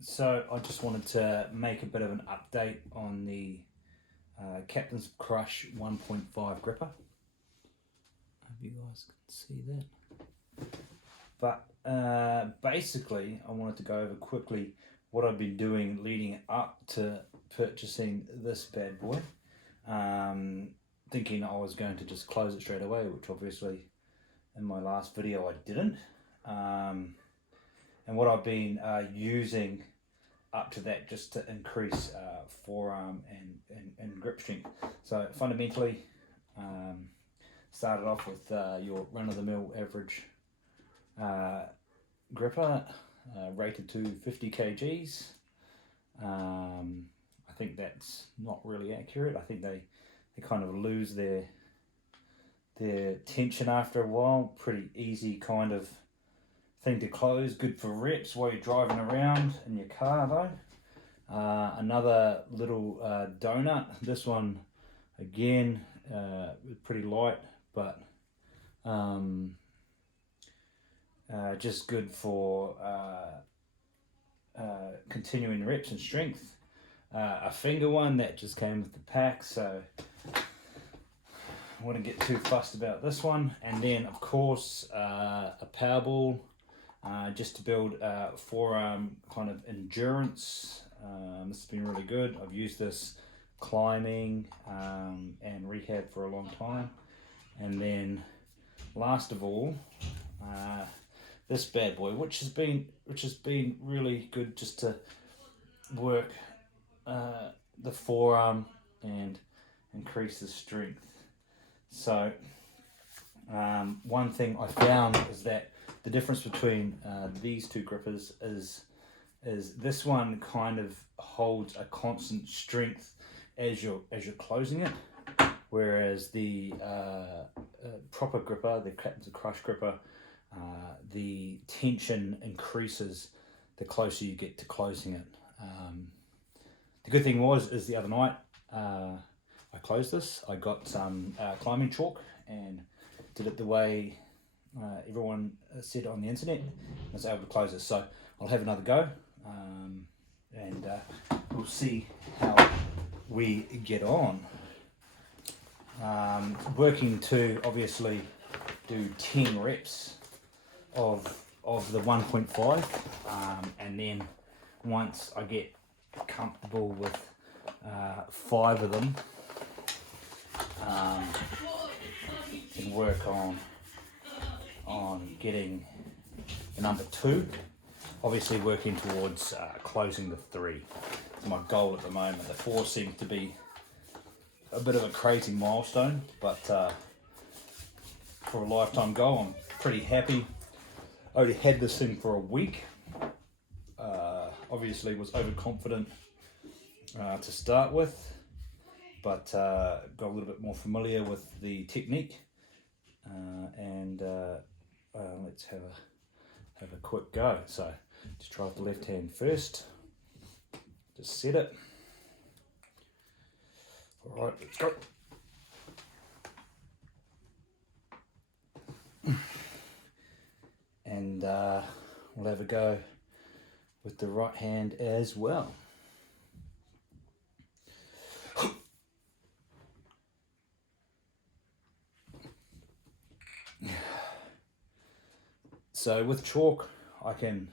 So I just wanted to make a bit of an update on the Captain's Crush 1.5 gripper. Hope you guys can see that. But basically, I wanted to go over quickly what I've been doing leading up to purchasing this bad boy. Thinking I was going to just close it straight away, which obviously in my last video I didn't. And what I've been using up to that just to increase forearm and grip strength. So fundamentally, started off with your run-of-the-mill average gripper, rated to 50 kgs. I think that's not really accurate. I think they kind of lose their tension after a while. Pretty easy kind of thing to close, good for reps while you're driving around in your car though. Another little donut. This one again pretty light, but just good for continuing reps and strength. A finger one that just came with the pack, so I wouldn't get too fussed about this one. And then of course a power ball, just to build forearm kind of endurance. This has been really good. I've used this climbing and rehab for a long time. And then last of all, this bad boy, which has been really good just to work the forearm and increase the strength. So one thing I found is that the difference between these two grippers is this one kind of holds a constant strength as you're closing it, whereas the proper gripper, the Captain's Crush gripper, the tension increases the closer you get to closing it. The good thing is the other night I closed this. I got some climbing chalk and did it the way everyone said on the internet. I was able to close it, so I'll have another go, and we'll see how we get on. Working to obviously do 10 reps of the 1.5, and then once I get comfortable with 5 of them, can work on getting the number 2. Obviously working towards closing the 3. It's my goal at the moment. The 4 seems to be a bit of a crazy milestone, but for a lifetime goal, I'm pretty happy. I only had this thing for a week. Obviously was overconfident to start with, but got a little bit more familiar with the technique, and let's have a quick go. So just try with the left hand first. Just set it. All right, let's go. And we'll have a go with the right hand as well. So with chalk, I can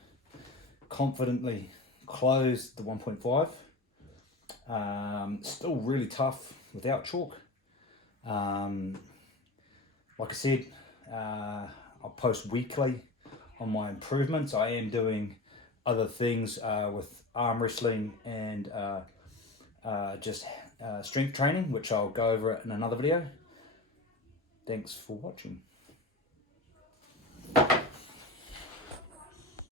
confidently close the 1.5. Still really tough without chalk. Like I said, I'll post weekly on my improvements. I am doing other things with arm wrestling and just strength training, which I'll go over in another video. Thanks for watching.